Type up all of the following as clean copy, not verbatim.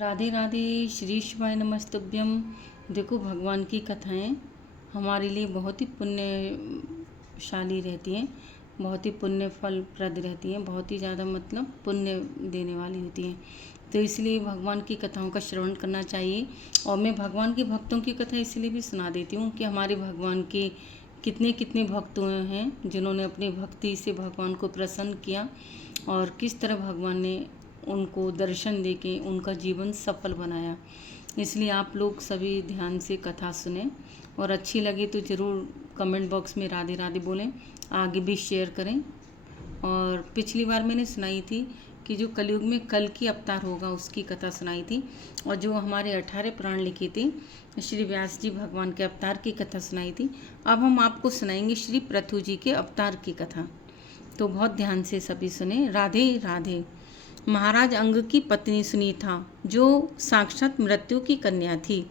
राधे राधे। श्री शिवाय नमस्तुभ्यम। देखो, भगवान की कथाएं हमारे लिए बहुत ही पुण्यशाली रहती हैं, बहुत ही पुण्य फलप्रद रहती हैं, बहुत ही ज़्यादा मतलब पुण्य देने वाली होती हैं। तो इसलिए भगवान की कथाओं का श्रवण करना चाहिए। और मैं भगवान के भक्तों की कथा इसलिए भी सुना देती हूँ कि हमारे भगवान के कितने कितने भक्त हुए हैं जिन्होंने अपनी भक्ति से भगवान को प्रसन्न किया और किस तरह भगवान ने उनको दर्शन देके उनका जीवन सफल बनाया। इसलिए आप लोग सभी ध्यान से कथा सुने और अच्छी लगे तो ज़रूर कमेंट बॉक्स में राधे राधे बोलें, आगे भी शेयर करें। और पिछली बार मैंने सुनाई थी कि जो कलयुग में कल की अवतार होगा उसकी कथा सुनाई थी, और जो हमारे 18 प्राण लिखे थे श्री व्यास जी भगवान के अवतार की कथा सुनाई थी। अब हम आपको सुनाएंगे श्री पृथु जी के अवतार की कथा, तो बहुत ध्यान से सभी सुने। राधे राधे। महाराज अंग की पत्नी सुनीता, जो साक्षात मृत्यु की कन्या थी,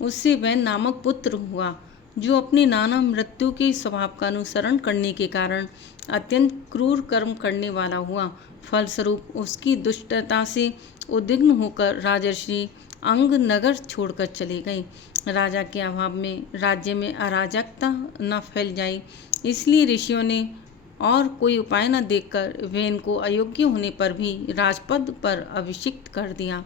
उससे वैन नामक पुत्र हुआ, जो अपने नाना मृत्यु के स्वभाव का अनुसरण करने के कारण अत्यंत क्रूर कर्म करने वाला हुआ। फलस्वरूप उसकी दुष्टता से उद्विग्न होकर राजर्षि अंग नगर छोड़कर चले गए। राजा के अभाव में राज्य में अराजकता न फैल जाए, इसलिए ऋषियों ने और कोई उपाय न देखकर वेन को अयोग्य होने पर भी राजपद पर अभिषिक्त कर दिया।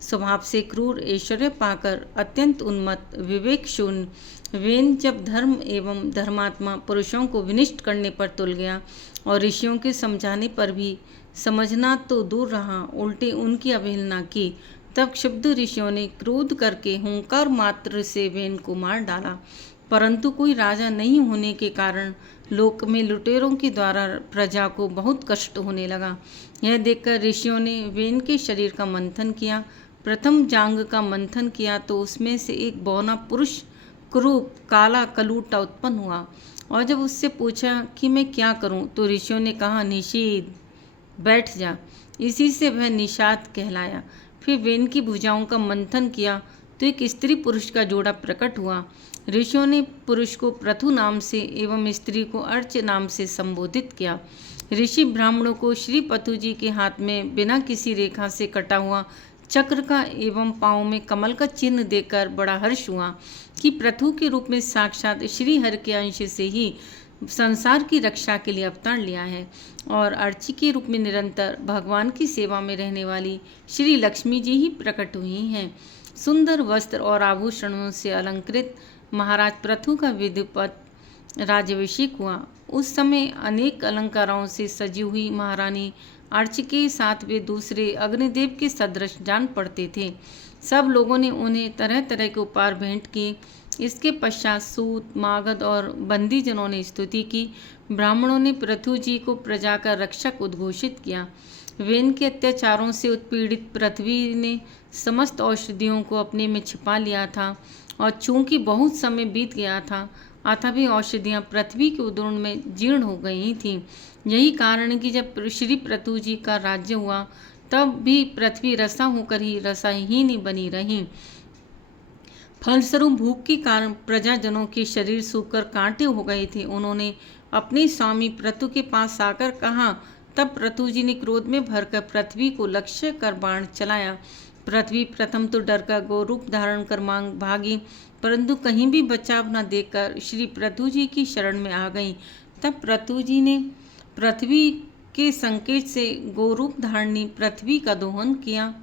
स्वभाव से क्रूर, ऐश्वर्य पाकर अत्यंत उन्मत्त, विवेक शून्य वेन जब धर्म एवं धर्मात्मा पुरुषों को विनिष्ट करने पर तुल गया और ऋषियों के समझाने पर भी समझना तो दूर रहा, उल्टे उनकी अवहेलना की, तब क्षुब्ध ऋषियों ने क्रोध करके हुंकार मात्र से वेन को मार डाला। परंतु कोई राजा नहीं होने के कारण लोक में लुटेरों के द्वारा प्रजा को बहुत कष्ट होने लगा। यह देखकर ऋषियों ने वेन के शरीर का मंथन किया। प्रथम जांग का मंथन किया तो उसमें से एक बौना पुरुष क्रूप काला कलूटा उत्पन्न हुआ, और जब उससे पूछा कि मैं क्या करूं, तो ऋषियों ने कहा, निषेध, बैठ जा। इसी से वह निषाद कहलाया। फिर वेन की भुजाओं का मंथन किया तो एक स्त्री पुरुष का जोड़ा प्रकट हुआ। ऋषियों ने पुरुष को पृथु नाम से एवं स्त्री को अर्च नाम से संबोधित किया। ऋषि ब्राह्मणों को श्री पतु जी के हाथ में बिना किसी रेखा से कटा हुआ चक्र का एवं पाँव में कमल का चिन्ह देकर बड़ा हर्ष हुआ कि पृथु के रूप में साक्षात श्री हरि के अंश से ही संसार की रक्षा के लिए अवतार लिया है, और अर्ची के रूप में निरंतर भगवान की सेवा में रहने वाली श्री लक्ष्मी जी ही प्रकट हुई हैं। सुंदर वस्त्र और आभूषणों से अलंकृत महाराज पृथु का विधिवत राज्याभिषेक हुआ। उस समय अनेक अलंकारों से सजी हुई महारानी अर्च के साथ वे दूसरे अग्निदेव के सदृश जान पड़ते थे। सब लोगों ने उन्हें तरह तरह के उपहार भेंट किए। इसके पश्चात सूत, मागध और बंदीजनों ने स्तुति की। ब्राह्मणों ने पृथु जी को प्रजा का रक्षक उद्घोषित किया। वेन के अत्याचारों से उत्पीड़ित पृथ्वी ने समस्त औषधियों को अपने में छिपा लिया था, और चूंकि बहुत समय बीत गया था अतः भी औषधियाँ पृथ्वी के उदरण में जीर्ण हो गई थीं। यही कारण है कि जब श्री पृथु जी का राज्य हुआ तब भी पृथ्वी रसा होकर ही रसाहीन बनी रही। फलस्वरूप भूख के कारण प्रजाजनों के शरीर सूखकर कांटे हो गए थे। उन्होंने अपने स्वामी पृथु के पास आकर कहा। तब पृथु जी ने क्रोध में भरकर पृथ्वी को लक्ष्य कर बाण चलाया। पृथ्वी प्रथम तो डरकर गोरूप धारण कर मांग भागी, परंतु कहीं भी बचाव न देखकर श्री पृथु जी की शरण में आ गई। तब पृथु जी ने पृथ्वी के संकेत से गोरूप धारणी पृथ्वी का दोहन किया,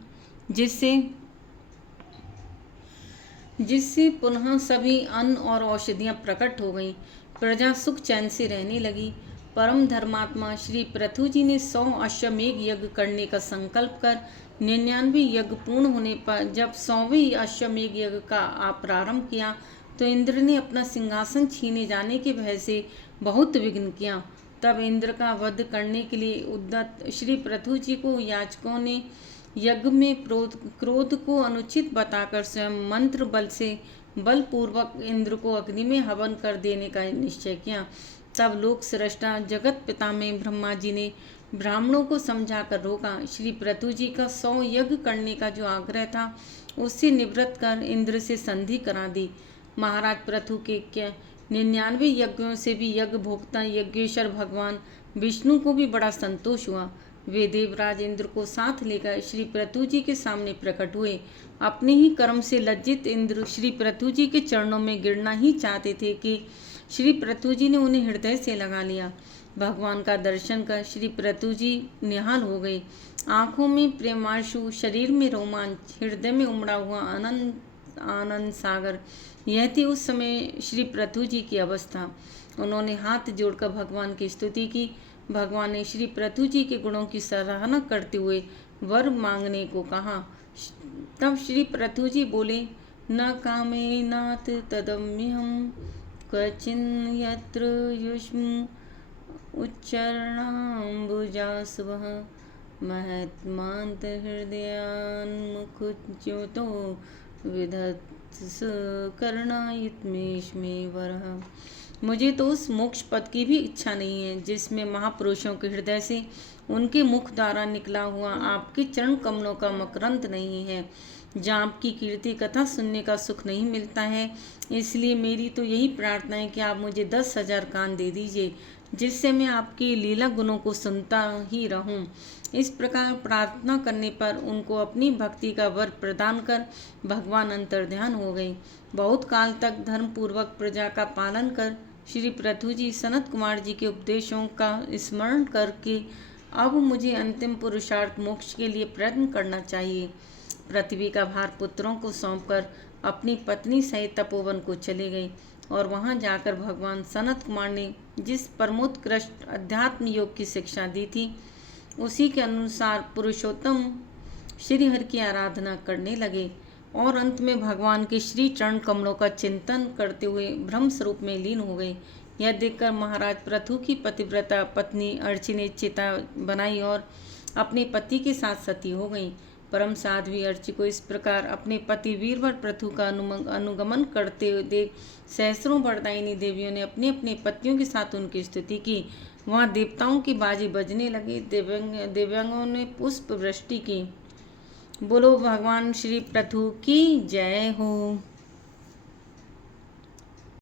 जिससे पुनः सभी अन्न और औषधियाँ प्रकट हो गईं। प्रजा सुख चैन से रहने लगी। परम धर्मात्मा श्री पृथु जी ने 100 अश्वमेघ यज्ञ करने का संकल्प कर 99 यज्ञ पूर्ण होने पर जब 100वें अश्वमेघ यज्ञ का प्रारंभ किया तो इंद्र ने अपना सिंहासन छीने जाने के भय से बहुत विघ्न किया। तब इंद्र का वध करने के लिए उद्यत श्री पृथु जी को याचकों ने यज्ञ में क्रोध को अनुचित बताकर स्वयं मंत्र बल से बलपूर्वक इंद्र को अग्नि में हवन कर देने का निश्चय किया। तब लोक सृष्टा जगत पिता में ब्रह्मा जी ने ब्राह्मणों को समझाकर रोका। श्री पृथु जी का 100 यज्ञ करने का जो आग्रह था उससे निवृत्त कर इंद्र से संधि करा दी। महाराज पृथु के 99 यज्ञों से भी यज्ञ भोक्ता यज्ञेश्वर भगवान विष्णु को भी बड़ा संतोष हुआ। वे देवराज इंद्र को साथ लेकर श्री पृथु जी के सामने प्रकट हुए। अपने ही कर्म से लज्जित इंद्र श्री पृथु जी के चरणों में गिरना ही चाहते थे कि श्री पृथु जी ने उन्हें हृदय से लगा लिया। भगवान का दर्शन कर श्री पृथु जी निहाल हो गए। आंखों में प्रेमाशु, शरीर में रोमांच, हृदय में उमड़ा हुआ आनंद सागर, यह थी उस समय श्री पृथु जी की अवस्था। उन्होंने हाथ जोड़कर भगवान की स्तुति की। भगवान ने श्री पृथु जी के गुणों की सराहना करते हुए वर मांगने को कहा। तब श्री पृथु जी बोले, न कामे नाथ तदम्यहम क्वचिन यत्र युष्म उच्चरणाम्बुजास्वः महत्मान्त हृदयान्मुखुच्युतो विधत्स करणायुत्मेष्मे वरः। मुझे तो उस मोक्ष पद की भी इच्छा नहीं है जिसमें महापुरुषों के हृदय से उनके मुख द्वारा निकला हुआ आपके चरण कमलों का मकरंद नहीं है, जहाँ आपकी कीर्ति कथा सुनने का सुख नहीं मिलता है। इसलिए मेरी तो यही प्रार्थना है कि आप मुझे 10,000 कान दे दीजिए, जिससे मैं आपके लीला गुणों को सुनता ही रहूं। इस प्रकार प्रार्थना करने पर उनको अपनी भक्ति का वर प्रदान कर भगवान अंतर्ध्यान हो गए। बहुत काल तक धर्म पूर्वक प्रजा का पालन कर श्री पृथु जी सनत कुमार जी के उपदेशों का स्मरण करके अब मुझे अंतिम पुरुषार्थ मोक्ष के लिए प्रयत्न करना चाहिए। पृथ्वी का भार पुत्रों को सौंपकर अपनी पत्नी सहित तपोवन को चले गए और वहां जाकर भगवान सनत कुमार ने जिस परमोत्कृष्ट अध्यात्म योग की शिक्षा दी थी, उसी के अनुसार पुरुषोत्तम श्री हरि की आराधना करने लगे और अंत में भगवान के श्री चरण कमलों का चिंतन करते हुए ब्रह्म स्वरूप में लीन हो गए। यह देखकर महाराज पृथु की पतिव्रता पत्नी अर्ची ने चिता बनाई और अपने पति के साथ सती हो गई। परम साध्वी अर्ची को इस प्रकार अपने पति वीरवर पृथु का अनुगमन करते देख सहस्रों वरदायिनी देवियों ने अपने अपने पतियों के साथ उनकी स्तुति की। वहाँ देवताओं की बाजी बजने लगी, दिव्यांगों ने पुष्प वृष्टि की। बोलो भगवान श्री पृथु की जय हो।